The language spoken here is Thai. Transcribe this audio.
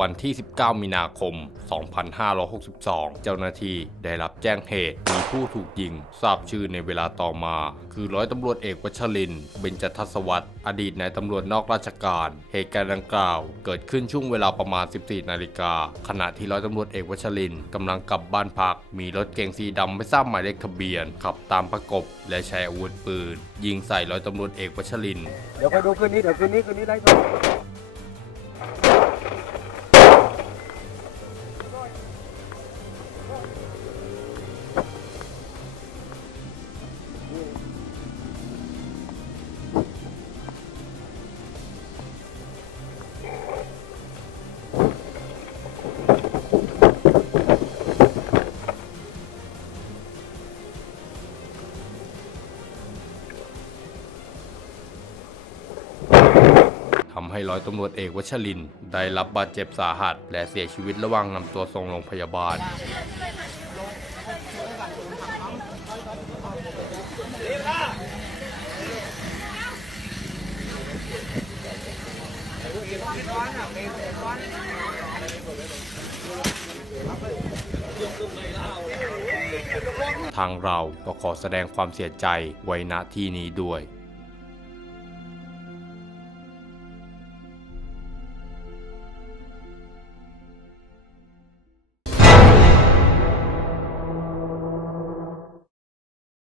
วันที่ 19 มีนาคม 2562 เจ้าหน้าที่ได้รับแจ้งเหตุมีผู้ถูกยิง ทราบชื่อในเวลาต่อมา คือร้อยตำรวจเอกวัชรินทร์เบญจทัศวัตรอดีตนายตำรวจนอกราชการ เหตุการณ์ดังกล่าว เกิดขึ้นช่วงเวลาประมาณ 14 นาฬิกา ขณะที่ร้อยตำรวจเอกวัชรินทร์กำลังกลับบ้านพัก มีรถเก๋งสีดำไม่ทราบหมายเลขทะเบียน ขับตามประกบ และใช้อาวุธปืน ยิงใส่ร้อยตำรวจเอกวัชรินทร์เดี๋ยวไปดูคืนนี้ เดี๋ยวคืนนี้คืนนี้ไล่ต่อ ให้ร้อยตำรวจเอกวชรินได้รับบาดเจ็บสาหัส และเสียชีวิตระหว่างนำตัวส่งโรงพยาบาลทางเราก็ขอแสดงความเสียใจไว้ณที่นี้ด้วย